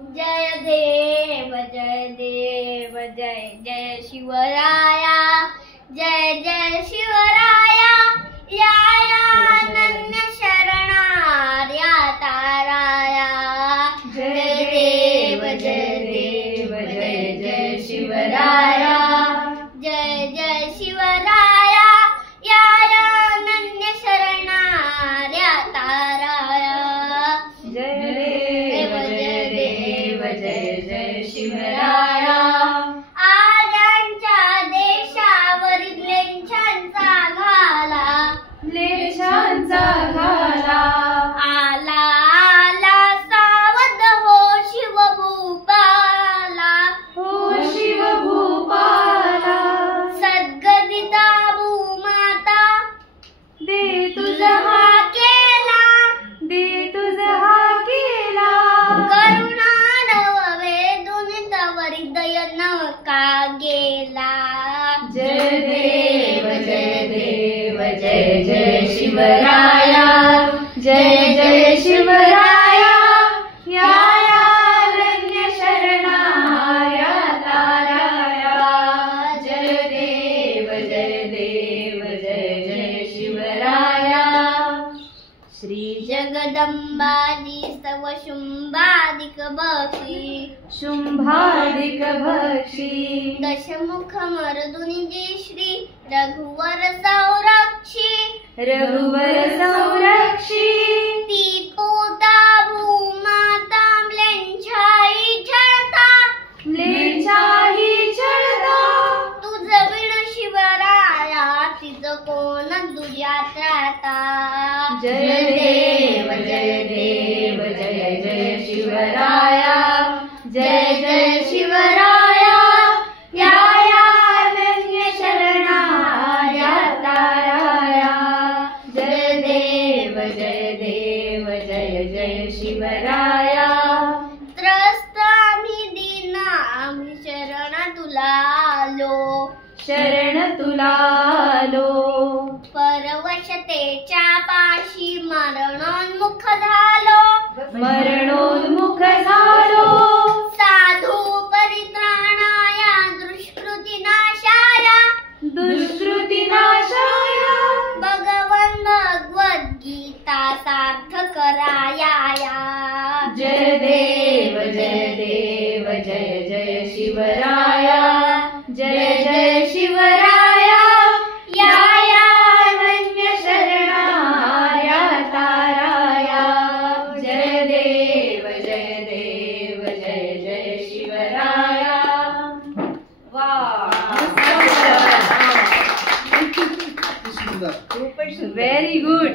जय देव जय जय शिवराया, जय जय शिवराया, या अनन्य शरणार्या ताराया। जय देव जय जय शिवराया, जय जय शिवराया, या अनन्य शरणार्या ताराया। जय देव जय जय शिवराया। आर्यांच्या देशावरील लेशांचा घाला, आला आला सावध हो शिवभूपाला, सद्गदिता भूमाता, दे तुझा केला, करुणा नववेदून तवरी दय नका गेला। जय देव जय जय शिवराया, जय जय शिवराया, या अनन्य शरणार्या ताराया। जय देव जय जय शिवराया। श्री जगदंबाजी स्तव शुंभादिक भक्षी, दशमुख मर्दुनी जी श्री रघुवर संरक्षी, ती पोता भूमाता म्लेच्छाई छळता, तुझ विण शिवराया, तिज कोण तुझ्यात राहता। जय देव जय जय शिवराया, जय जय शिवराया, या अनन्य शरणार्या ताराया। जय देव जय जय शिवराया। त्रस्त आम्ही दीन आम्ही शरण तुला आलो, परवशतेच्या पाशी मरणोन्मुख झालो, साधू परित्राणाया दुष्कृती नाशाया, भगवन् भगवद्गीता सार्थ कराया। जय देव जय जय शिवराया, जय जय शिवराया, या अनन्य शरणार्या ताराया। जय देव जय जय शिवराया। Very good.